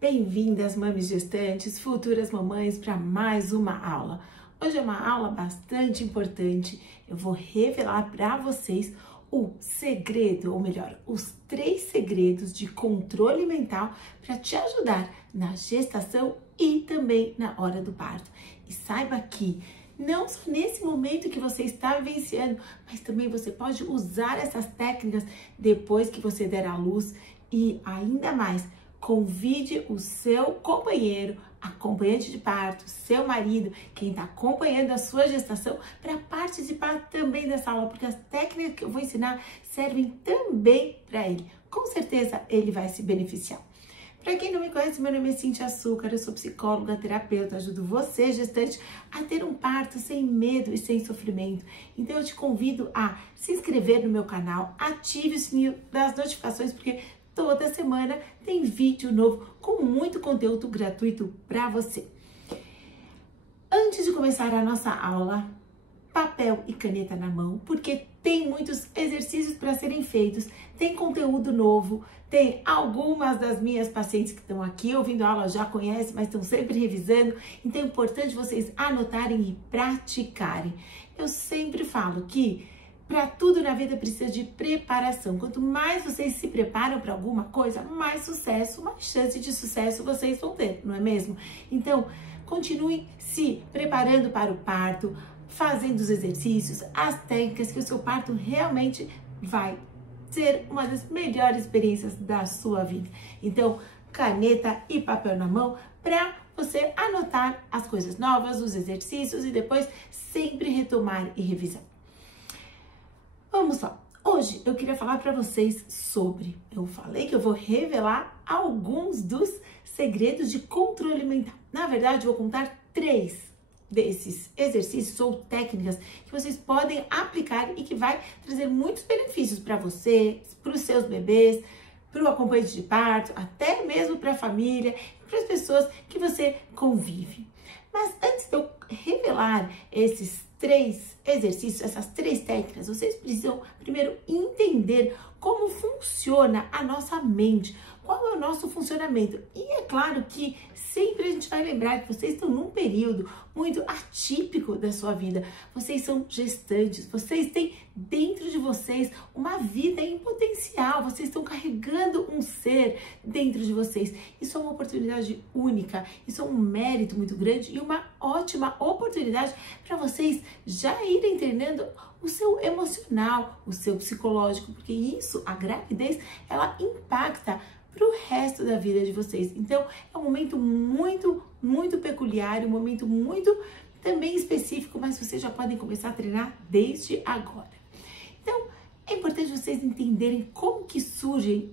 Bem-vindas, mames gestantes, futuras mamães, para mais uma aula. Hoje é uma aula bastante importante. Eu vou revelar para vocês o segredo, ou melhor, os 3 segredos de controle mental para te ajudar na gestação e também na hora do parto. E saiba que não só nesse momento que você está vivenciando, mas também você pode usar essas técnicas depois que você der à luz e ainda mais. Convide o seu companheiro, acompanhante de parto, seu marido, quem está acompanhando a sua gestação, para participar também dessa aula, porque as técnicas que eu vou ensinar servem também para ele. Com certeza ele vai se beneficiar. Para quem não me conhece, meu nome é Cintia Açúcar, eu sou psicóloga, terapeuta, ajudo você, gestante, a ter um parto sem medo e sem sofrimento. Então eu te convido a se inscrever no meu canal, ative o sininho das notificações, porque toda semana tem vídeo novo com muito conteúdo gratuito para você. Antes de começar a nossa aula, papel e caneta na mão, porque tem muitos exercícios para serem feitos, tem conteúdo novo, tem algumas das minhas pacientes que estão aqui ouvindo a aula já conhecem, mas estão sempre revisando, então é importante vocês anotarem e praticarem. Eu sempre falo que para tudo na vida precisa de preparação. Quanto mais vocês se preparam para alguma coisa, mais sucesso, mais chance de sucesso vocês vão ter, não é mesmo? Então, continuem se preparando para o parto, fazendo os exercícios, as técnicas, que o seu parto realmente vai ser uma das melhores experiências da sua vida. Então, caneta e papel na mão para você anotar as coisas novas, os exercícios e depois sempre retomar e revisar. Vamos lá, hoje eu queria falar para vocês sobre, eu falei que eu vou revelar alguns dos segredos de controle mental. Na verdade, eu vou contar 3 desses exercícios ou técnicas que vocês podem aplicar e que vai trazer muitos benefícios para você, para os seus bebês, para o acompanhante de parto, até mesmo para a família e para as pessoas que você convive. Mas antes de eu revelar esses 3 exercícios, essas 3 técnicas, vocês precisam primeiro entender como funciona a nossa mente, qual é o nosso funcionamento. E é claro que sempre a gente vai lembrar que vocês estão num período muito atípico da sua vida. Vocês são gestantes, vocês têm dentro de vocês uma vida em potencial, vocês estão carregando um ser dentro de vocês. Isso é uma oportunidade única, isso é um mérito muito grande e uma ótima oportunidade para vocês já irem treinando o seu emocional, o seu psicológico, porque isso, a gravidez, ela impacta para o resto da vida de vocês. Então, é um momento muito peculiar, um momento muito também específico, mas vocês já podem começar a treinar desde agora. Então, é importante vocês entenderem como que surgem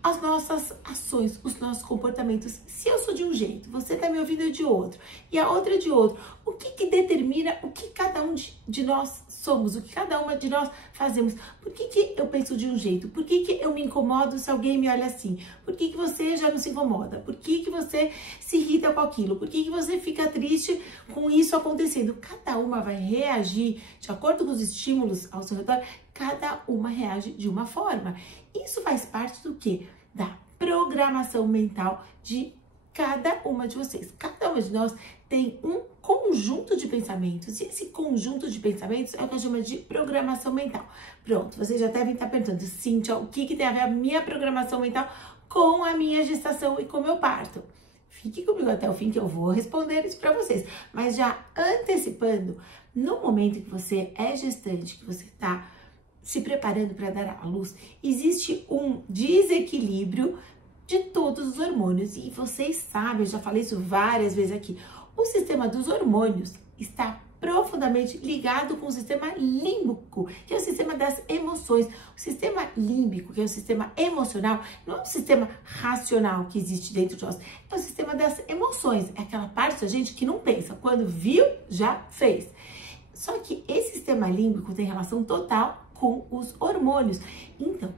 as nossas ações, os nossos comportamentos. Se eu sou de um jeito, você está me ouvindo de outro, e a outra de outro, o que determina o que cada um de nós somos, o que cada uma de nós fazemos? Por que eu penso de um jeito? Por que eu me incomodo se alguém me olha assim? Por que você já não se incomoda? Por que você se irrita com aquilo? Por que você fica triste com isso acontecendo? Cada uma vai reagir de acordo com os estímulos ao seu redor, cada uma reage de uma forma. Isso faz parte do quê? Da programação mental de cada uma de vocês. Cada uma de nós tem um conjunto de pensamentos, e esse conjunto de pensamentos é o que eu chamo de programação mental. Pronto, vocês já devem estar perguntando, Cíntia, o que tem a ver a minha programação mental com a minha gestação e com o meu parto? Fique comigo até o fim que eu vou responder isso para vocês. Mas já antecipando, no momento que você é gestante, que você está se preparando para dar à luz, existe um desequilíbrio de todos os hormônios. E vocês sabem, eu já falei isso várias vezes aqui, o sistema dos hormônios está profundamente ligado com o sistema límbico, que é o sistema das emoções. O sistema límbico, que é o sistema emocional, não é um sistema racional que existe dentro de nós, é o sistema das emoções, é aquela parte da gente que não pensa, quando viu, já fez. Só que esse sistema límbico tem relação total com os hormônios. Então,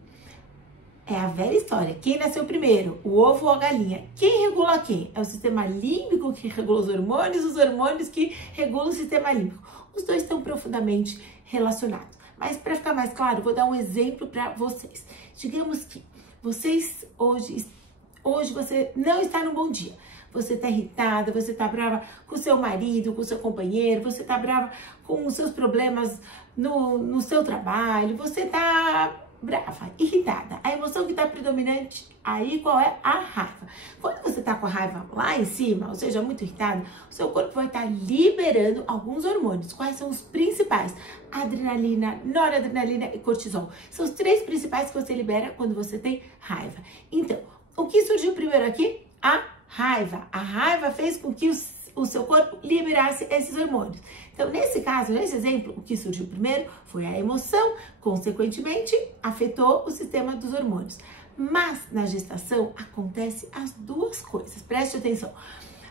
é a velha história. Quem nasceu primeiro, o ovo ou a galinha? Quem regula quem? É o sistema límbico que regula os hormônios que regulam o sistema límbico. Os dois estão profundamente relacionados. Mas para ficar mais claro, vou dar um exemplo para vocês. Digamos que vocês hoje hoje você não está num bom dia. Você está irritada, você está brava com o seu marido, com o seu companheiro, você está brava com os seus problemas no seu trabalho, você está brava, irritada. A emoção que está predominante aí, qual é? A raiva. Quando você está com a raiva lá em cima, ou seja, muito irritado, o seu corpo vai estar liberando alguns hormônios. Quais são os principais? Adrenalina, noradrenalina e cortisol. São os 3 principais que você libera quando você tem raiva. Então, o que surgiu primeiro aqui? A raiva. A raiva fez com que o seu corpo liberasse esses hormônios. Então, nesse caso, nesse exemplo, o que surgiu primeiro foi a emoção, consequentemente, afetou o sistema dos hormônios. Mas, na gestação, acontece as 2 coisas. Preste atenção.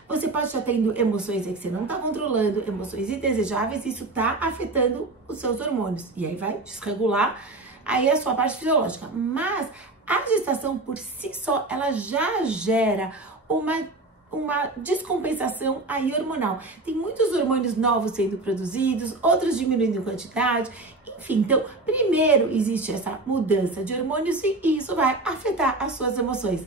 Você pode estar tendo emoções aí que você não está controlando, emoções indesejáveis, e isso está afetando os seus hormônios. E aí vai desregular aí a sua parte fisiológica. Mas, a gestação por si só, ela já gera uma descompensação aí hormonal. Tem muitos hormônios novos sendo produzidos, outros diminuindo em quantidade, enfim. Então, primeiro existe essa mudança de hormônios e isso vai afetar as suas emoções.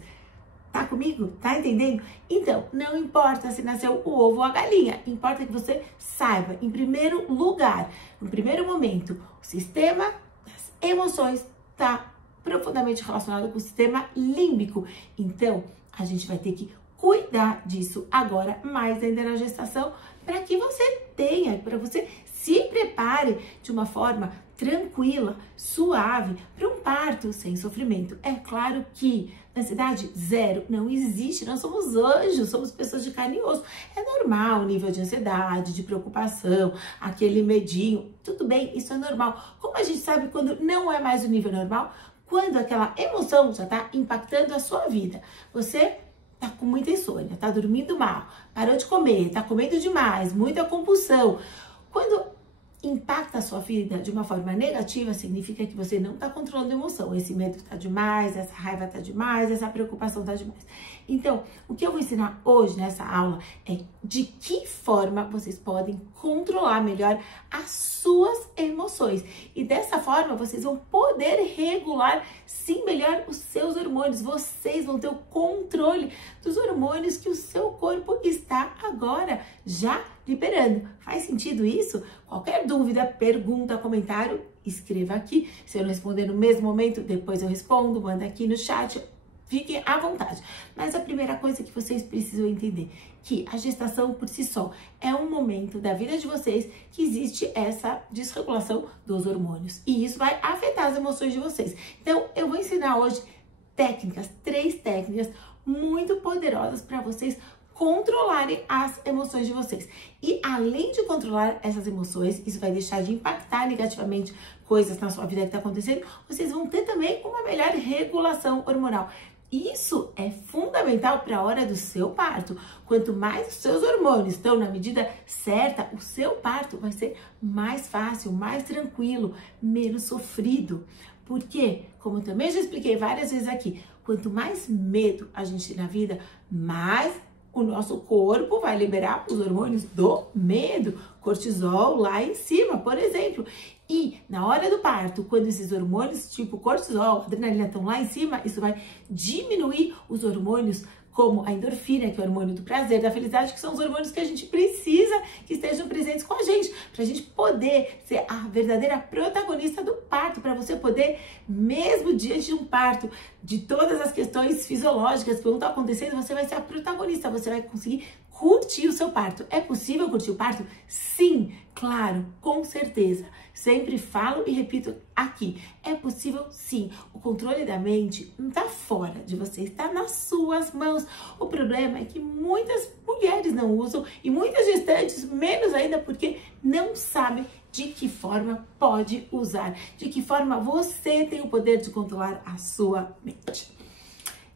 Tá comigo? Tá entendendo? Então, não importa se nasceu o ovo ou a galinha, importa que você saiba, em primeiro lugar, no primeiro momento, o sistema das emoções tá profundamente relacionado com o sistema límbico. Então, a gente vai ter que cuidar disso agora, mais ainda na gestação, para que você tenha, para você se prepare de uma forma tranquila, suave, para um parto sem sofrimento. É claro que ansiedade zero não existe, nós somos anjos, somos pessoas de carne e osso. É normal o nível de ansiedade, de preocupação, aquele medinho, tudo bem, isso é normal. Como a gente sabe quando não é mais o nível normal? Quando aquela emoção já está impactando a sua vida. Você tá com muita insônia, tá dormindo mal, parou de comer, tá comendo demais, muita compulsão. Quando impacta a sua vida de uma forma negativa, significa que você não tá controlando a emoção. Esse medo tá demais, essa raiva tá demais, essa preocupação tá demais. Então, o que eu vou ensinar hoje nessa aula é de que forma vocês podem controlar melhor as suas emoções. E dessa forma, vocês vão poder regular, sim, melhor os seus hormônios. Vocês vão ter o controle dos hormônios que o seu corpo está agora já liberando. Faz sentido isso? Qualquer dúvida, pergunta, comentário, escreva aqui. Se eu não responder no mesmo momento, depois eu respondo, manda aqui no chat. Fiquem à vontade. Mas a primeira coisa que vocês precisam entender, que a gestação por si só é um momento da vida de vocês que existe essa desregulação dos hormônios. E isso vai afetar as emoções de vocês. Então, eu vou ensinar hoje técnicas, 3 técnicas muito poderosas para vocês controlarem as emoções de vocês. E além de controlar essas emoções, isso vai deixar de impactar negativamente coisas na sua vida que está acontecendo, vocês vão ter também uma melhor regulação hormonal. Isso é fundamental para a hora do seu parto. Quanto mais os seus hormônios estão na medida certa, o seu parto vai ser mais fácil, mais tranquilo, menos sofrido. Porque, como eu também já expliquei várias vezes aqui, quanto mais medo a gente tem na vida, mais o nosso corpo vai liberar os hormônios do medo, cortisol lá em cima, por exemplo. E na hora do parto, quando esses hormônios tipo cortisol, adrenalina estão lá em cima, isso vai diminuir os hormônios como a endorfina, que é o hormônio do prazer, da felicidade, que são os hormônios que a gente precisa que estejam presentes com a gente, para a gente poder ser a verdadeira protagonista do parto, para você poder, mesmo diante de um parto, de todas as questões fisiológicas que vão estar acontecendo, você vai ser a protagonista, você vai conseguir curtir o seu parto. É possível curtir o parto? Sim, claro, com certeza. Sempre falo e repito aqui, é possível sim. O controle da mente não está fora de você, está nas suas mãos. O problema é que muitas mulheres não usam e muitas gestantes menos ainda porque não sabem de que forma pode usar, de que forma você tem o poder de controlar a sua mente.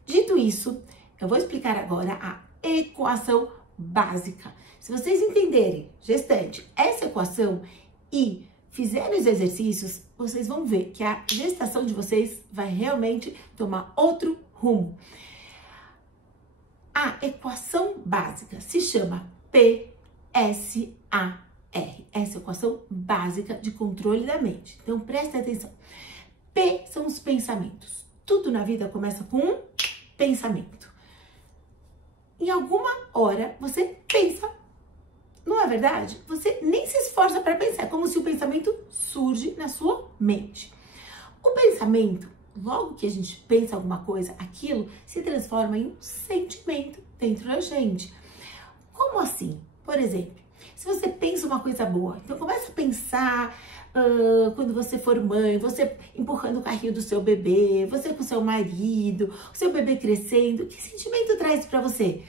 Dito isso, eu vou explicar agora a equação básica. Se vocês entenderem, gestante, essa equação e fizerem os exercícios, vocês vão ver que a gestação de vocês vai realmente tomar outro rumo. A equação básica se chama PSAR. Essa é a equação básica de controle da mente. Então, preste atenção. P são os pensamentos. Tudo na vida começa com um pensamento. em alguma hora você pensa, não é verdade? Você nem se esforça para pensar, é como se o pensamento surge na sua mente. O pensamento, logo que a gente pensa alguma coisa, aquilo se transforma em um sentimento dentro da gente. Como assim? Por exemplo, se você pensa uma coisa boa, então começa a pensar quando você for mãe, você empurrando o carrinho do seu bebê, você com o seu marido, o seu bebê crescendo, que sentimento traz para você?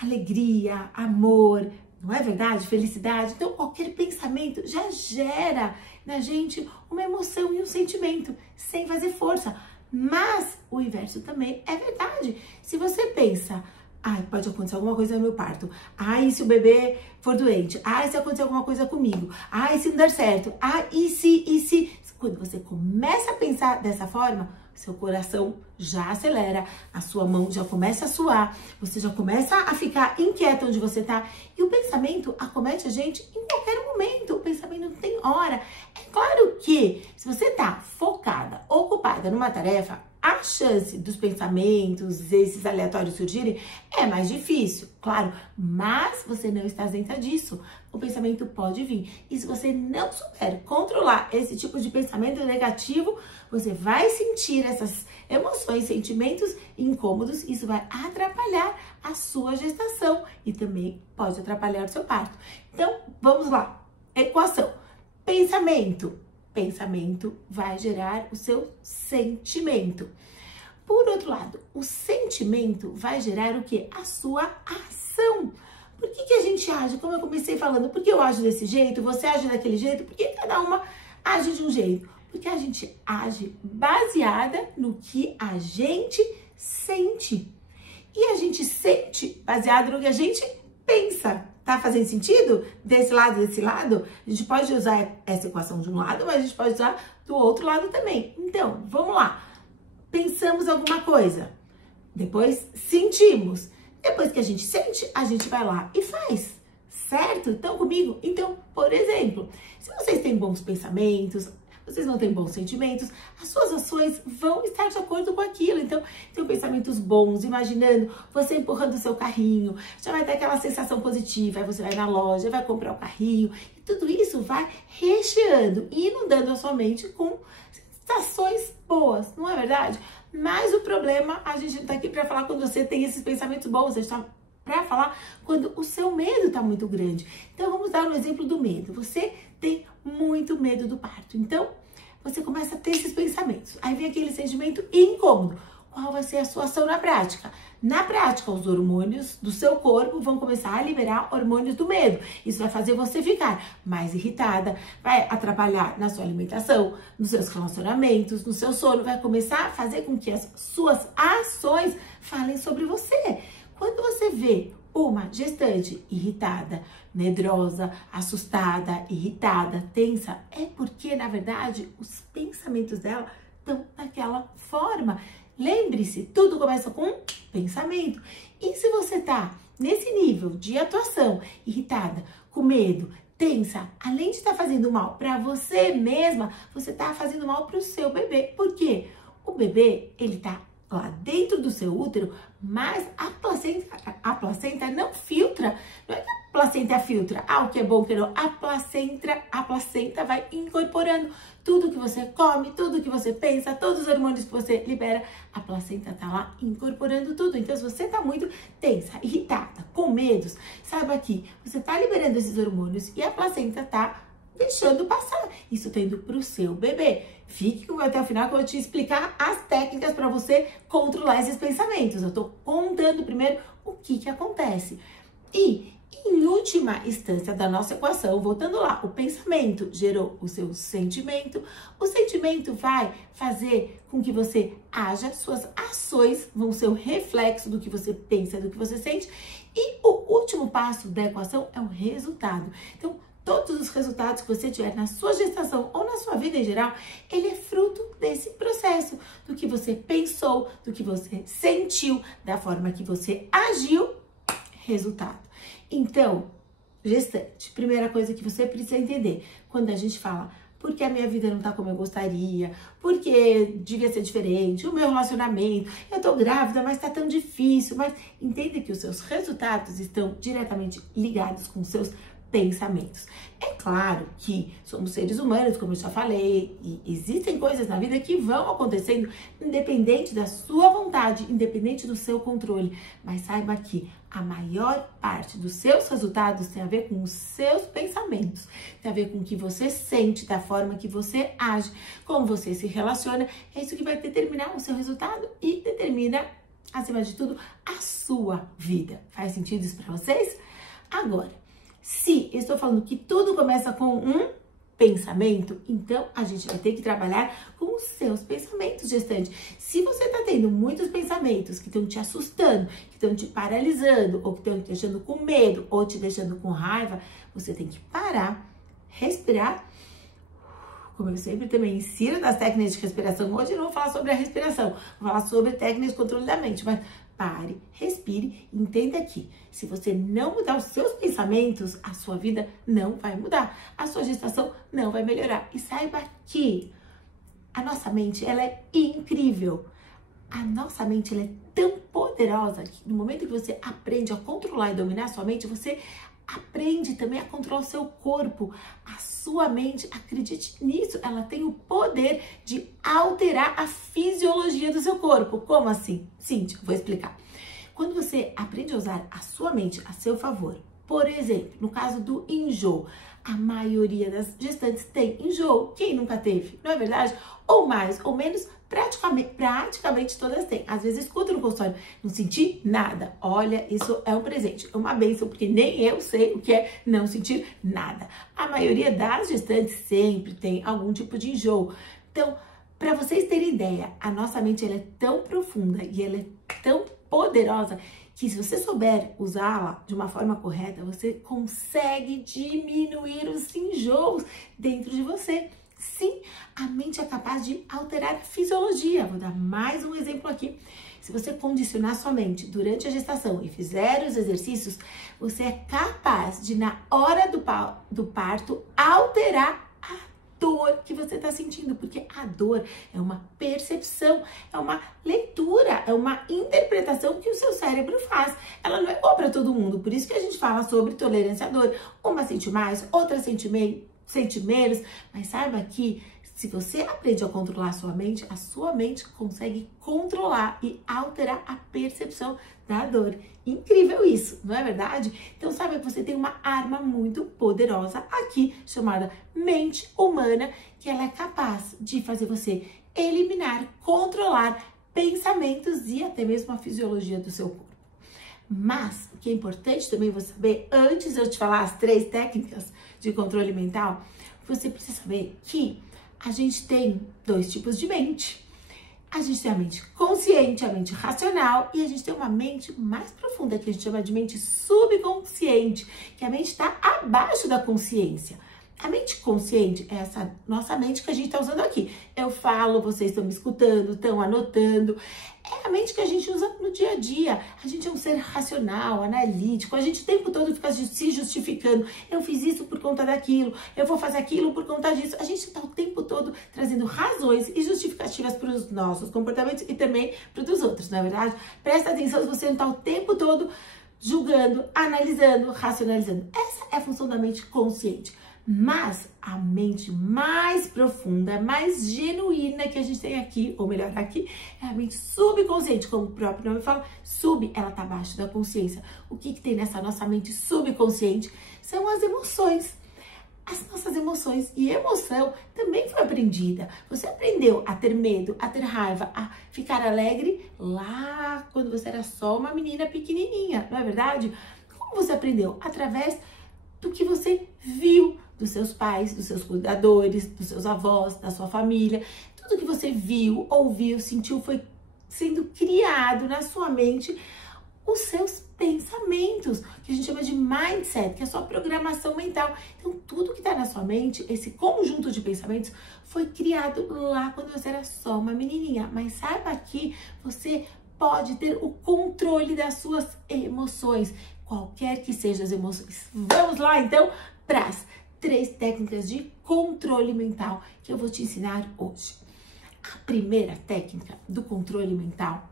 Alegria, amor, não é verdade? Felicidade. Então, qualquer pensamento já gera na gente uma emoção e um sentimento, sem fazer força. Mas o inverso também é verdade. Se você pensa, ai, pode acontecer alguma coisa no meu parto. Ai, se o bebê for doente. Ai, se acontecer alguma coisa comigo. Ai, se não der certo. Ai, e se... Quando você começa a pensar dessa forma, seu coração já acelera, a sua mão já começa a suar, você já começa a ficar inquieta onde você tá. E o pensamento acomete a gente em qualquer momento. O pensamento não tem hora. É claro que se você tá focada, ocupada numa tarefa, a chance dos pensamentos, esses aleatórios surgirem, é mais difícil, claro, mas você não está isenta disso. O pensamento pode vir. E se você não souber controlar esse tipo de pensamento negativo, você vai sentir essas emoções, sentimentos incômodos. Isso vai atrapalhar a sua gestação e também pode atrapalhar o seu parto. Então, vamos lá. Equação. Pensamento. Pensamento vai gerar o seu sentimento. Por outro lado, o sentimento vai gerar o quê? A sua ação. Por que a gente age? Como eu comecei falando, porque eu ajo desse jeito, você age daquele jeito, porque cada uma age de um jeito. Porque a gente age baseada no que a gente sente. E a gente sente baseado no que a gente pensa. Tá fazendo sentido? Desse lado, desse lado? A gente pode usar essa equação de um lado, mas a gente pode usar do outro lado também. Então, vamos lá. Pensamos alguma coisa. Depois, sentimos. Depois que a gente sente, a gente vai lá e faz. Certo? Estão comigo? Então, por exemplo, se vocês têm bons pensamentos, vocês não têm bons sentimentos, as suas ações vão estar de acordo com aquilo. Então, tem pensamentos bons, imaginando você empurrando o seu carrinho, já vai ter aquela sensação positiva, aí você vai na loja, vai comprar o carrinho, e tudo isso vai recheando e inundando a sua mente com sensações boas, não é verdade? Mas o problema, a gente não tá aqui para falar quando você tem esses pensamentos bons, a gente tá para falar quando o seu medo tá muito grande. Então, vamos dar um exemplo do medo. Você tem muito medo do parto. Então, você começa a ter esses pensamentos. Aí vem aquele sentimento incômodo. Qual vai ser a sua ação na prática? Na prática, os hormônios do seu corpo vão começar a liberar hormônios do medo. Isso vai fazer você ficar mais irritada, vai atrapalhar na sua alimentação, nos seus relacionamentos, no seu sono, vai começar a fazer com que as suas ações falem sobre você. Quando você vê uma gestante irritada, medrosa, assustada, irritada, tensa, é porque, na verdade, os pensamentos dela estão daquela forma. Lembre-se, tudo começa com um pensamento. E se você tá nesse nível de atuação, irritada, com medo, tensa, além de estar fazendo mal para você mesma, você tá fazendo mal para o seu bebê. Por quê? O bebê, ele tá lá dentro do seu útero, mas a placenta não filtra. Não é que a placenta filtra, o que é bom, o que não. A placenta vai incorporando tudo que você come, tudo que você pensa, todos os hormônios que você libera, a placenta tá lá incorporando tudo. Então, se você tá muito tensa, irritada, com medos, saiba que você tá liberando esses hormônios e a placenta tá deixando passar. Isso tá indo pro seu bebê. Fique comigo até o final que eu vou te explicar as técnicas para você controlar esses pensamentos. Eu tô contando primeiro o que acontece. E, em última instância da nossa equação, voltando lá, o pensamento gerou o seu sentimento. O sentimento vai fazer com que você haja, suas ações vão ser o reflexo do que você pensa, do que você sente. E o último passo da equação é o resultado. Então, todos os resultados que você tiver na sua gestação ou na sua vida em geral, ele é fruto desse processo, do que você pensou, do que você sentiu, da forma que você agiu, resultado. Então, gestante, primeira coisa que você precisa entender, quando a gente fala porque a minha vida não tá como eu gostaria, porque devia ser diferente, o meu relacionamento, eu tô grávida, mas tá tão difícil. Mas entenda que os seus resultados estão diretamente ligados com os seus pensamentos. É claro que somos seres humanos, como eu já falei, e existem coisas na vida que vão acontecendo independente da sua vontade, independente do seu controle. Mas saiba que a maior parte dos seus resultados tem a ver com os seus pensamentos, tem a ver com o que você sente, da forma que você age, como você se relaciona. É isso que vai determinar o seu resultado e determina, acima de tudo, a sua vida. Faz sentido isso para vocês? Agora, se eu estou falando que tudo começa com um pensamento, então a gente vai ter que trabalhar com os seus pensamentos, gestante. Se você está tendo muitos pensamentos que estão te assustando, que estão te paralisando, ou que estão te deixando com medo, ou te deixando com raiva, você tem que parar, respirar. Como eu sempre também ensino nas técnicas de respiração, hoje eu não vou falar sobre a respiração, vou falar sobre técnicas de controle da mente, mas pare, respire e entenda que se você não mudar os seus pensamentos, a sua vida não vai mudar, a sua gestação não vai melhorar. E saiba que a nossa mente, ela é incrível. A nossa mente, ela é tão poderosa que no momento que você aprende a controlar e dominar a sua mente, você aprende também a controlar o seu corpo. A sua mente, acredite nisso, ela tem o poder de alterar a fisiologia do seu corpo. Como assim? Cíntia, vou explicar. Quando você aprende a usar a sua mente a seu favor, por exemplo, no caso do enjoo, a maioria das gestantes tem enjoo. Quem nunca teve? Não é verdade? Ou mais ou menos, praticamente todas têm. Às vezes escuto no consultório, não senti nada. Olha, isso é um presente, é uma bênção, porque nem eu sei o que é não sentir nada. A maioria das gestantes sempre tem algum tipo de enjoo. Então, para vocês terem ideia, a nossa mente ela é tão profunda e ela é tão poderosa que se você souber usá-la de uma forma correta, você consegue diminuir os enjoos dentro de você. Sim, a mente é capaz de alterar a fisiologia. Vou dar mais um exemplo aqui. Se você condicionar sua mente durante a gestação e fizer os exercícios, você é capaz de, na hora do parto, alterar a dor que você está sentindo, porque a dor é uma percepção, é uma leitura, é uma interpretação que o seu cérebro faz. Ela não é igual para todo mundo, por isso que a gente fala sobre tolerância à dor. Uma sente mais, outra sente menos, mas saiba que se você aprende a controlar a sua mente consegue controlar e alterar a percepção da dor. Incrível isso, não é verdade? Então saiba que você tem uma arma muito poderosa aqui, chamada mente humana, que ela é capaz de fazer você eliminar, controlar pensamentos e até mesmo a fisiologia do seu corpo. Mas o que é importante também você saber, antes de eu te falar as 3 técnicas de controle mental, você precisa saber que a gente tem 2 tipos de mente. A gente tem a mente consciente, a mente racional, e a gente tem uma mente mais profunda, que a gente chama de mente subconsciente, que a mente está abaixo da consciência. A mente consciente é essa nossa mente que a gente está usando aqui. Eu falo, vocês estão me escutando, estão anotando. É a mente que a gente usa no dia a dia. A gente é um ser racional, analítico. A gente o tempo todo fica se justificando. Eu fiz isso por conta daquilo. Eu vou fazer aquilo por conta disso. A gente está o tempo todo trazendo razões e justificativas para os nossos comportamentos e também para os dos outros, não é verdade? Presta atenção se você não está o tempo todo julgando, analisando, racionalizando. Essa é a função da mente consciente. Mas a mente mais profunda, mais genuína que a gente tem aqui, ou melhor, aqui, é a mente subconsciente, como o próprio nome fala, ela tá abaixo da consciência. O que tem nessa nossa mente subconsciente são as emoções. As nossas emoções, e emoção também foi aprendida. Você aprendeu a ter medo, a ter raiva, a ficar alegre lá quando você era só uma menina pequenininha, não é verdade? Como você aprendeu? Através do que você viu dos seus pais, dos seus cuidadores, dos seus avós, da sua família. Tudo que você viu, ouviu, sentiu foi sendo criado na sua mente os seus pensamentos, que a gente chama de mindset, que é a sua programação mental. Então, tudo que está na sua mente, esse conjunto de pensamentos, foi criado lá quando você era só uma menininha. Mas saiba que você pode ter o controle das suas emoções, qualquer que sejam as emoções. Vamos lá, então, para as 3 técnicas de controle mental que eu vou te ensinar hoje. A primeira técnica do controle mental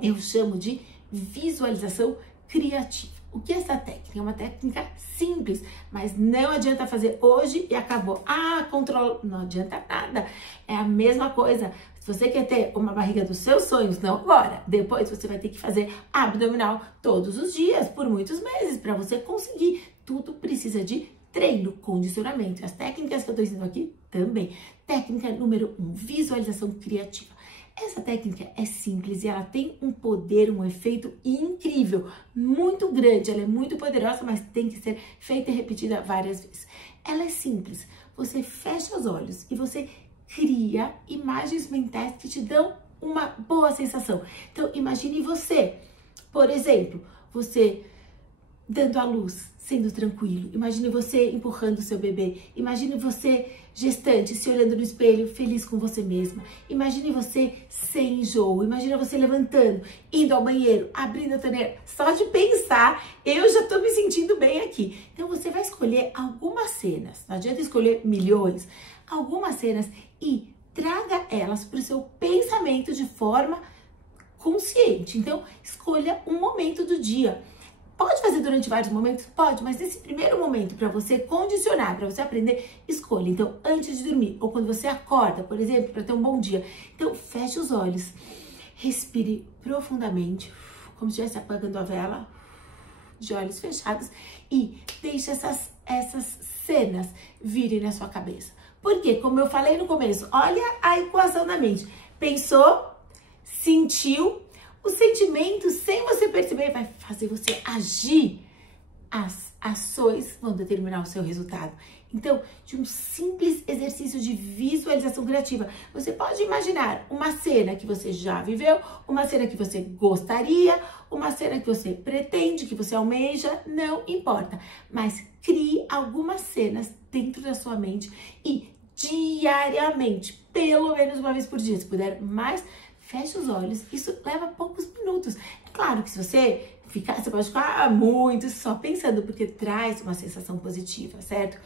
eu chamo de visualização criativa. O que é essa técnica? É uma técnica simples, mas não adianta fazer hoje e acabou. Controle, não adianta nada. É a mesma coisa. Se você quer ter uma barriga dos seus sonhos, não agora, depois você vai ter que fazer abdominal todos os dias, por muitos meses, para você conseguir. Tudo precisa de treino, condicionamento. As técnicas que eu estou ensinando aqui também. Técnica número 1, visualização criativa. Essa técnica é simples e ela tem um poder, um efeito incrível, muito grande. Ela é muito poderosa, mas tem que ser feita e repetida várias vezes. Ela é simples. Você fecha os olhos e você cria imagens mentais que te dão uma boa sensação. Então, imagine você, por exemplo, você dando à luz, sendo tranquilo. Imagine você empurrando o seu bebê. Imagine você gestante, se olhando no espelho, feliz com você mesma. Imagine você sem enjoo. Imagine você levantando, indo ao banheiro, abrindo a torneira. Só de pensar, eu já tô me sentindo bem aqui. Então você vai escolher algumas cenas. Não adianta escolher milhões. Algumas cenas e traga elas para o seu pensamento de forma consciente. Então, escolha um momento do dia. Pode fazer durante vários momentos? Pode, mas nesse primeiro momento, para você condicionar, para você aprender, escolha. Então, antes de dormir, ou quando você acorda, por exemplo, para ter um bom dia. Então, feche os olhos, respire profundamente, como se estivesse apagando a vela, de olhos fechados, e deixe essas cenas virem na sua cabeça. Porque, como eu falei no começo, olha a equação na mente. Pensou, sentiu, o sentimento, sem você perceber, vai fazer você agir. As ações vão determinar o seu resultado. Então, de um simples exercício de visualização criativa, você pode imaginar uma cena que você já viveu, uma cena que você gostaria, uma cena que você pretende, que você almeja, não importa. Mas crie algumas cenas dentro da sua mente e diariamente, pelo menos uma vez por dia, se puder mais, feche os olhos, isso leva poucos minutos. É claro que se você pode ficar muito só pensando, porque traz uma sensação positiva, certo?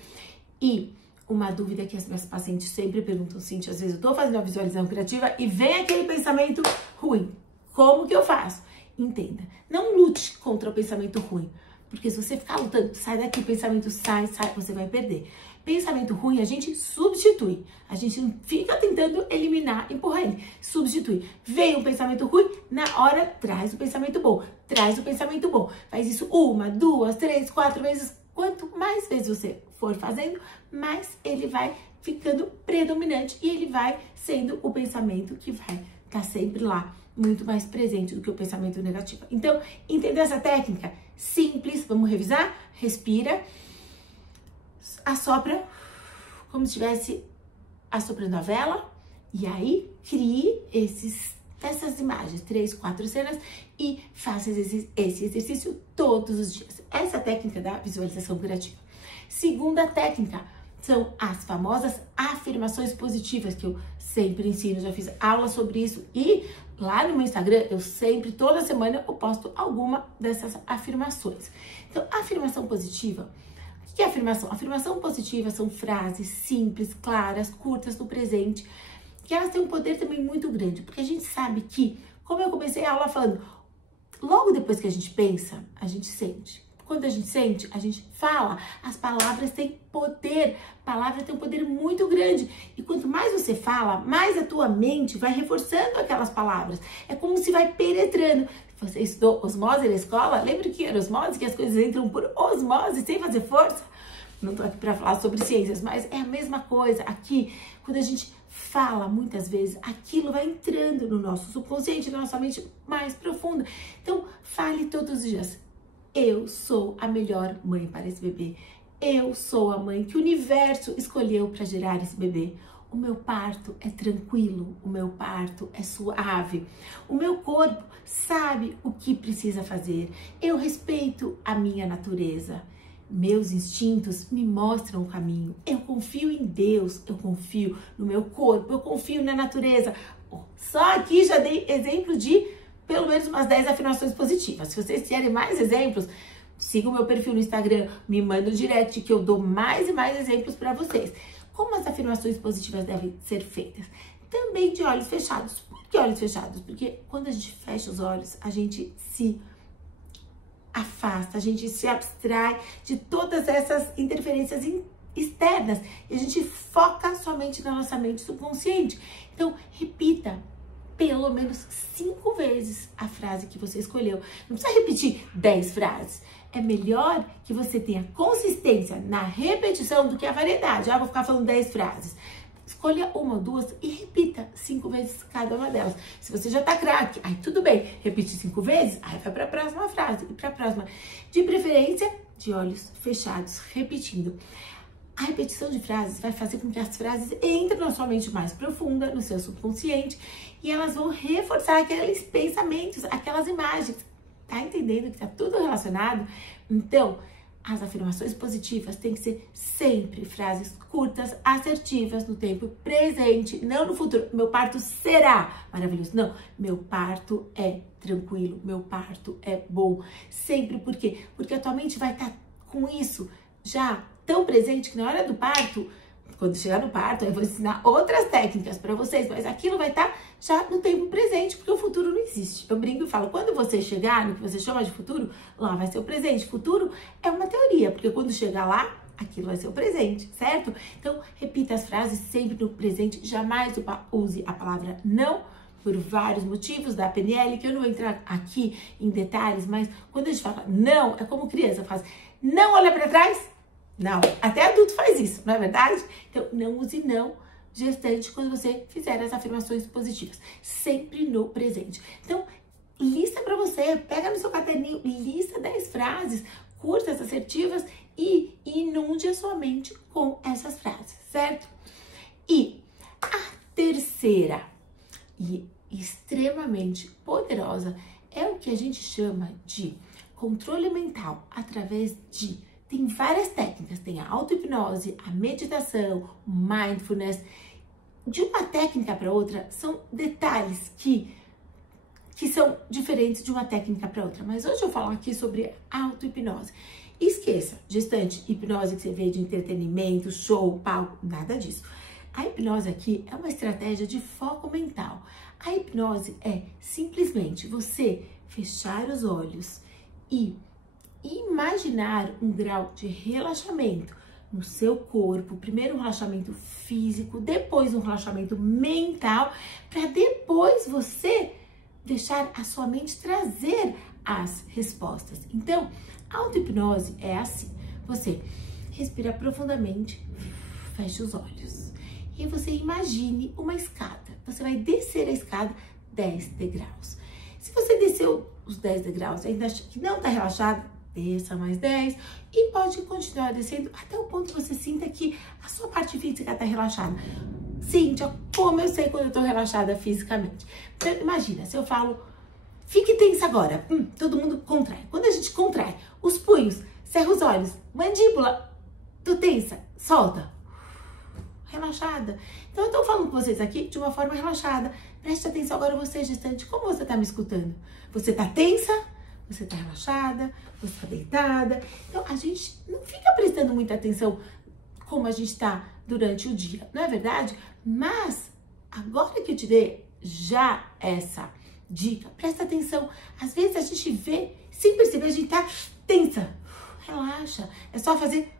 E uma dúvida que as minhas pacientes sempre perguntam, Cíntia, às vezes eu tô fazendo a visualização criativa e vem aquele pensamento ruim. Como que eu faço? Entenda, não lute contra o pensamento ruim, porque se você ficar lutando, sai daqui, pensamento sai, você vai perder. Pensamento ruim a gente substitui. A gente não fica tentando eliminar, empurrar ele. Substitui. Veio um pensamento ruim, na hora traz o pensamento bom. Traz o pensamento bom. Faz isso 1, 2, 3, 4 vezes. Quanto mais vezes você for fazendo, mais ele vai ficando predominante e ele vai sendo o pensamento que vai estar sempre lá, muito mais presente do que o pensamento negativo. Então, entender essa técnica? Simples. Vamos revisar? Respira. Assopra como se estivesse assoprando a vela e aí crie essas imagens, 3, 4 cenas e faça esse exercício todos os dias. Essa é a técnica da visualização criativa. Segunda técnica são as famosas afirmações positivas que eu sempre ensino, já fiz aula sobre isso e lá no meu Instagram eu sempre, toda semana eu posto alguma dessas afirmações. Então, a afirmação positiva, o que é afirmação? Afirmação positiva são frases simples, claras, curtas no presente, que elas têm um poder também muito grande, porque a gente sabe que, como eu comecei a aula falando, logo depois que a gente pensa, a gente sente. Quando a gente sente, a gente fala. As palavras têm poder, palavra tem um poder muito grande. E quanto mais você fala, mais a tua mente vai reforçando aquelas palavras. É como se vai penetrando. Você estudou osmose na escola? Lembra que era osmose? Que as coisas entram por osmose, sem fazer força? Não tô aqui para falar sobre ciências, mas é a mesma coisa. Aqui, quando a gente fala muitas vezes, aquilo vai entrando no nosso subconsciente, na nossa mente mais profunda. Então, fale todos os dias. Eu sou a melhor mãe para esse bebê. Eu sou a mãe que o universo escolheu para gerar esse bebê. O meu parto é tranquilo, o meu parto é suave. O meu corpo sabe o que precisa fazer. Eu respeito a minha natureza. Meus instintos me mostram o caminho. Eu confio em Deus, eu confio no meu corpo, eu confio na natureza. Só aqui já dei exemplo de pelo menos umas 10 afirmações positivas. Se vocês quiserem mais exemplos, siga o meu perfil no Instagram, me manda um direct que eu dou mais e mais exemplos para vocês. Como as afirmações positivas devem ser feitas? Também de olhos fechados. Por que olhos fechados? Porque quando a gente fecha os olhos, a gente se afasta, a gente se abstrai de todas essas interferências externas e a gente foca somente na nossa mente subconsciente. Então, repita pelo menos 5 vezes a frase que você escolheu. Não precisa repetir 10 frases. É melhor que você tenha consistência na repetição do que a variedade. Vou ficar falando 10 frases. Escolha 1 ou 2 e repita 5 vezes cada uma delas. Se você já tá craque, aí tudo bem, repite 5 vezes, aí vai para a próxima frase e para a próxima. De preferência, de olhos fechados, repetindo. A repetição de frases vai fazer com que as frases entrem na sua mente mais profunda, no seu subconsciente, e elas vão reforçar aqueles pensamentos, aquelas imagens. Tá entendendo que tá tudo relacionado? Então, as afirmações positivas têm que ser sempre frases curtas, assertivas, no tempo presente, não no futuro. Meu parto será maravilhoso. Não, meu parto é tranquilo, meu parto é bom. Sempre, por quê? Porque a tua mente vai estar com isso já tão presente que na hora do parto, quando chegar no parto, eu vou ensinar outras técnicas para vocês, mas aquilo vai estar já no tempo presente, porque o futuro não existe. Eu brinco e falo, quando você chegar no que você chama de futuro, lá vai ser o presente. Futuro é uma teoria, porque quando chegar lá, aquilo vai ser o presente, certo? Então, repita as frases sempre no presente, jamais use a palavra não, por vários motivos da PNL, que eu não vou entrar aqui em detalhes, mas quando a gente fala não, é como criança faz, não olha para trás. Não, até adulto faz isso, não é verdade? Então, não use não, gestante, quando você fizer as afirmações positivas. Sempre no presente. Então, lista para você, pega no seu caderninho, lista 10 frases curtas, assertivas e inunde a sua mente com essas frases, certo? E a terceira e extremamente poderosa é o que a gente chama de controle mental através de... Tem várias técnicas, tem a auto-hipnose, a meditação, o mindfulness. De uma técnica para outra, são detalhes que são diferentes de uma técnica para outra. Mas hoje eu falo aqui sobre auto-hipnose. Esqueça, gestante, hipnose que você vê de entretenimento, show, palco, nada disso. A hipnose aqui é uma estratégia de foco mental. A hipnose é simplesmente você fechar os olhos e imaginar um grau de relaxamento no seu corpo, primeiro um relaxamento físico, depois um relaxamento mental, para depois você deixar a sua mente trazer as respostas. Então, a auto-hipnose é assim, você respira profundamente, fecha os olhos e você imagine uma escada, você vai descer a escada 10 degraus. Se você desceu os 10 degraus e ainda acha que não está relaxado, desça mais 10 e pode continuar descendo até o ponto que você sinta que a sua parte física está relaxada. Cíntia, como eu sei quando eu estou relaxada fisicamente? Então, imagina, se eu falo, fique tensa agora, todo mundo contrai. Quando a gente contrai os punhos, cerra os olhos, mandíbula, tu tensa, solta, relaxada. Então, eu estou falando com vocês aqui de uma forma relaxada. Preste atenção agora você, gestante, como você está me escutando? Você está tensa? Você está relaxada, você está deitada. Então, a gente não fica prestando muita atenção como a gente está durante o dia, não é verdade? Mas, agora que eu te dei já essa dica, presta atenção. Às vezes a gente vê, sem perceber, a gente tá tensa. Relaxa, é só fazer,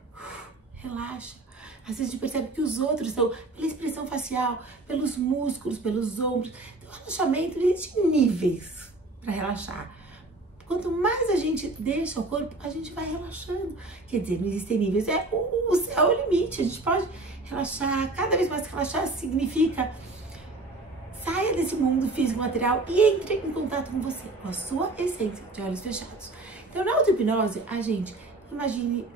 relaxa. Às vezes a gente percebe que os outros estão, pela expressão facial, pelos músculos, pelos ombros. Então, o relaxamento existe níveis para relaxar. Quanto mais a gente deixa o corpo, a gente vai relaxando. Quer dizer, não existem níveis, o céu é o limite. A gente pode relaxar, cada vez mais relaxar significa saia desse mundo físico material e entre em contato com você, com a sua essência, de olhos fechados. Então, na auto-hipnose, a gente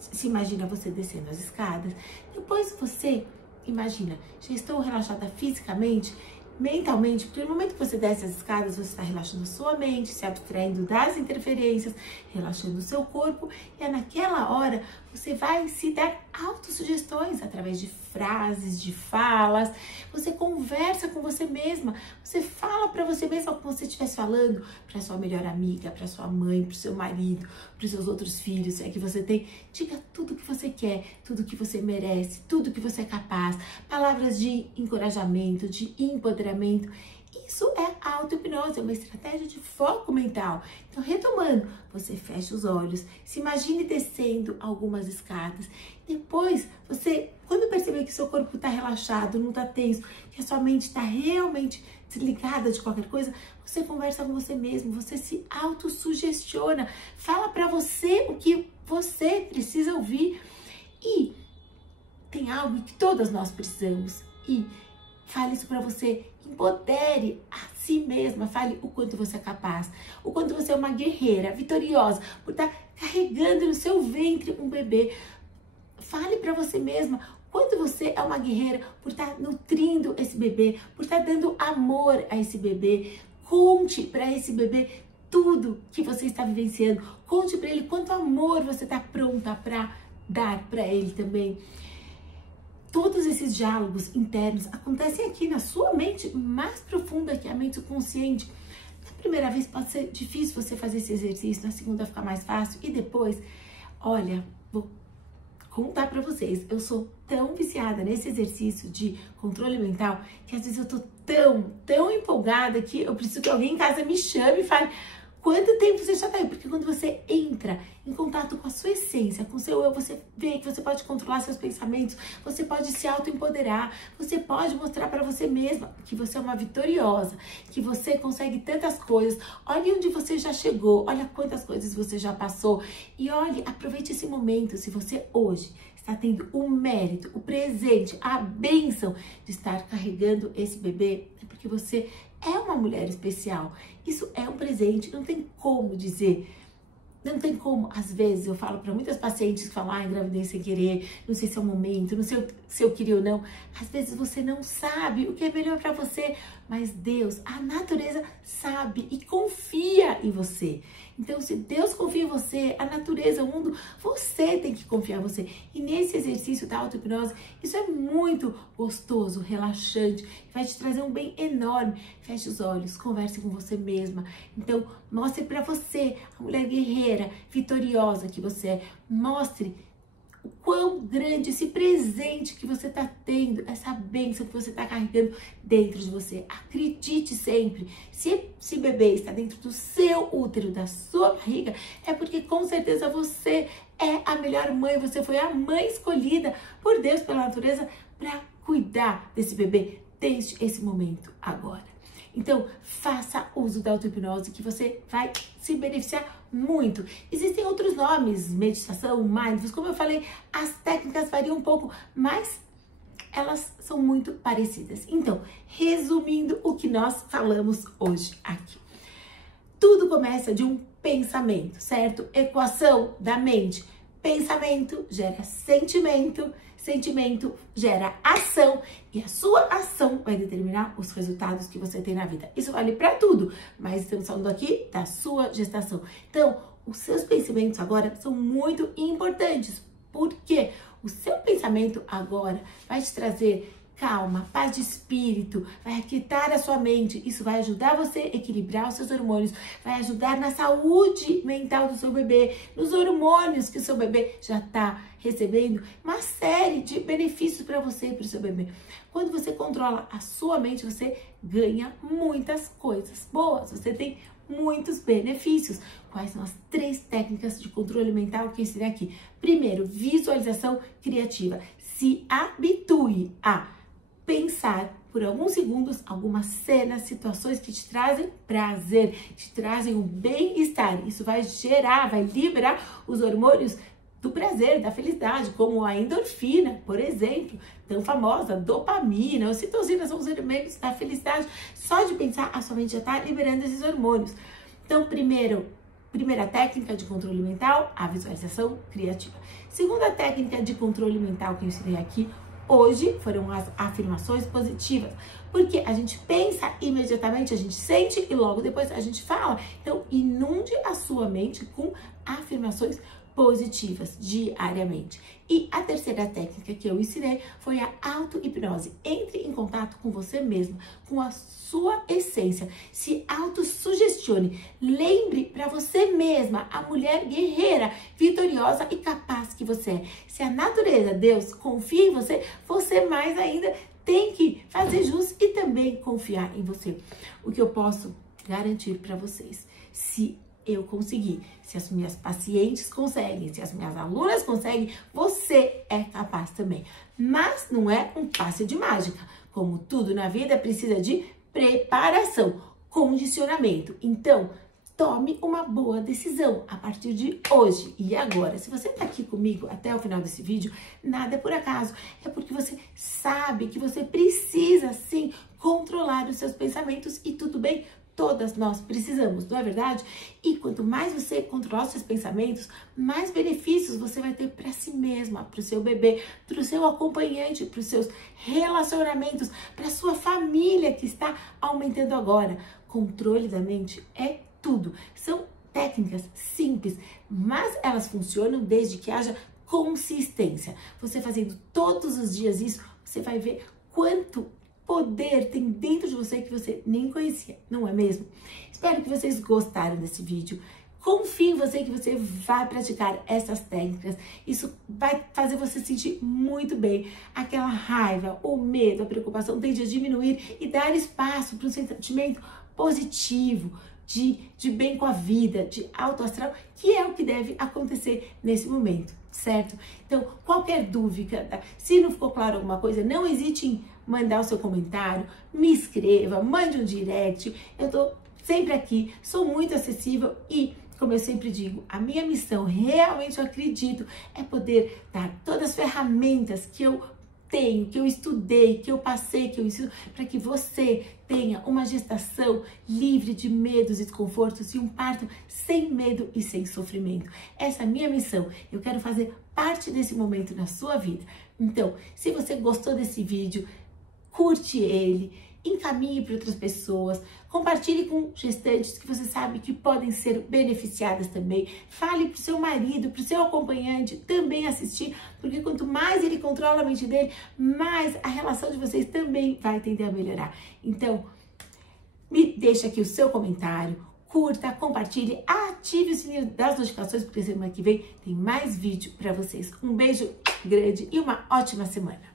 se imagina você descendo as escadas, depois você imagina, já estou relaxada fisicamente, mentalmente, porque no momento que você desce as escadas, você está relaxando a sua mente, se abstraindo das interferências, relaxando o seu corpo, e é naquela hora você vai se dar autossugestões através de frases, de falas. Você conversa com você mesma, você fala para você mesma como se você estivesse falando para sua melhor amiga, para sua mãe, para o seu marido, para os seus outros filhos, se é que você tem. Diga tudo que você quer, tudo que você merece, tudo que você é capaz. Palavras de encorajamento, de empoderamento. Isso é a auto-hipnose, é uma estratégia de foco mental. Então, retomando, você fecha os olhos, se imagine descendo algumas escadas. Depois, você, quando perceber que seu corpo está relaxado, não está tenso, que a sua mente está realmente desligada de qualquer coisa, você conversa com você mesmo, você se autossugestiona, fala para você o que você precisa ouvir. E tem algo que todas nós precisamos. E fale isso para você, empodere a si mesma, fale o quanto você é capaz, o quanto você é uma guerreira, vitoriosa, por estar carregando no seu ventre um bebê. Fale para você mesma quanto você é uma guerreira por estar nutrindo esse bebê, por estar dando amor a esse bebê. Conte para esse bebê tudo que você está vivenciando, conte para ele quanto amor você está pronta para dar para ele também. Todos esses diálogos internos acontecem aqui na sua mente mais profunda, que é a mente subconsciente. Na primeira vez pode ser difícil você fazer esse exercício, na segunda fica mais fácil. E depois, olha, vou contar pra vocês, eu sou tão viciada nesse exercício de controle mental, que às vezes eu tô tão empolgada que eu preciso que alguém em casa me chame e fale: quanto tempo você já tá aí? Porque quando você entra em contato com a sua essência, com o seu eu, você vê que você pode controlar seus pensamentos, você pode se autoempoderar, você pode mostrar para você mesma que você é uma vitoriosa, que você consegue tantas coisas. Olha onde você já chegou, olha quantas coisas você já passou. E olhe, aproveite esse momento. Se você hoje está tendo o mérito, o presente, a bênção de estar carregando esse bebê, é porque você é uma mulher especial. Isso é um presente, não tem como dizer. Não tem como, às vezes, eu falo para muitas pacientes que falam: engravidei sem querer, não sei se é o momento, não sei se eu queria ou não. Às vezes você não sabe o que é melhor para você, mas Deus, a natureza sabe e confia em você. Então, se Deus confia em você, a natureza, o mundo, você tem que confiar em você. E nesse exercício da auto-hipnose, isso é muito gostoso, relaxante, vai te trazer um bem enorme. Feche os olhos, converse com você mesma. Então, mostre para você, a mulher guerreira, vitoriosa que você é. Mostre o quão grande esse presente que você está tendo, essa bênção que você está carregando dentro de você. Acredite sempre, se esse bebê está dentro do seu útero, da sua barriga, é porque com certeza você é a melhor mãe, você foi a mãe escolhida por Deus, pela natureza, para cuidar desse bebê desde esse momento agora. Então, faça uso da auto-hipnose que você vai se beneficiar muito. Existem outros nomes, meditação, mindfulness, como eu falei, as técnicas variam um pouco, mas elas são muito parecidas. Então, resumindo o que nós falamos hoje aqui. Tudo começa de um pensamento, certo? Equação da mente. Pensamento gera sentimento, sentimento gera ação e a sua ação vai determinar os resultados que você tem na vida. Isso vale para tudo, mas estamos falando aqui da sua gestação. Então, os seus pensamentos agora são muito importantes, porque o seu pensamento agora vai te trazer calma, paz de espírito, vai aquietar a sua mente. Isso vai ajudar você a equilibrar os seus hormônios, vai ajudar na saúde mental do seu bebê, nos hormônios que o seu bebê já está recebendo, uma série de benefícios para você e para o seu bebê. Quando você controla a sua mente, você ganha muitas coisas boas, você tem muitos benefícios. Quais são as 3 técnicas de controle mental que eu ensinei aqui? Primeiro, visualização criativa. Se habitue a pensar por alguns segundos algumas cenas, situações que te trazem prazer, te trazem o bem-estar. Isso vai gerar, vai liberar os hormônios do prazer, da felicidade, como a endorfina, por exemplo, tão famosa, dopamina, ocitocina, são os hormônios da felicidade. Só de pensar, a sua mente já está liberando esses hormônios. Então, primeira técnica de controle mental, a visualização criativa. Segunda técnica de controle mental que eu ensinei aqui hoje foram as afirmações positivas, porque a gente pensa imediatamente, a gente sente e logo depois a gente fala. Então, inunde a sua mente com afirmações positivas diariamente. E a terceira técnica que eu ensinei foi a auto-hipnose. Entre em contato com você mesmo, com a sua essência. Se autossugestione. Lembre para você mesma a mulher guerreira, vitoriosa e capaz que você é. Se a natureza, Deus, confia em você, você mais ainda tem que fazer jus e também confiar em você. O que eu posso garantir para vocês, se eu conseguir, se as minhas pacientes conseguem, se as minhas alunas conseguem, você é capaz também. Mas não é um passe de mágica. Como tudo na vida precisa de preparação, condicionamento. Então, tome uma boa decisão a partir de hoje e agora. Se você está aqui comigo até o final desse vídeo, nada é por acaso. É porque você sabe que você precisa, sim, controlar os seus pensamentos e tudo bem. Todas nós precisamos, não é verdade? E quanto mais você controlar os seus pensamentos, mais benefícios você vai ter para si mesma, para o seu bebê, para o seu acompanhante, para os seus relacionamentos, para a sua família que está aumentando agora. Controle da mente é tudo. São técnicas simples, mas elas funcionam desde que haja consistência. Você fazendo todos os dias isso, você vai ver quanto poder tem dentro de você que você nem conhecia, não é mesmo? Espero que vocês gostaram desse vídeo. Confie em você que você vai praticar essas técnicas. Isso vai fazer você sentir muito bem. Aquela raiva, o medo, a preocupação tende a diminuir e dar espaço para um sentimento positivo, de bem com a vida, de alto astral, que é o que deve acontecer nesse momento, certo? Então, qualquer dúvida, se não ficou claro alguma coisa, não hesite em mandar o seu comentário, me escreva, mande um direct, eu tô sempre aqui, sou muito acessível e, como eu sempre digo, a minha missão, realmente eu acredito, é poder dar todas as ferramentas que eu tenho, que eu estudei, que eu passei, que eu ensino, para que você tenha uma gestação livre de medos e desconfortos e um parto sem medo e sem sofrimento. Essa é a minha missão. Eu quero fazer parte desse momento na sua vida. Então, se você gostou desse vídeo, curte ele, encaminhe para outras pessoas, compartilhe com gestantes que você sabe que podem ser beneficiadas também. Fale para o seu marido, para o seu acompanhante também assistir, porque quanto mais ele controla a mente dele, mais a relação de vocês também vai tender a melhorar. Então, me deixa aqui o seu comentário, curta, compartilhe, ative o sininho das notificações, porque semana que vem tem mais vídeo para vocês. Um beijo grande e uma ótima semana!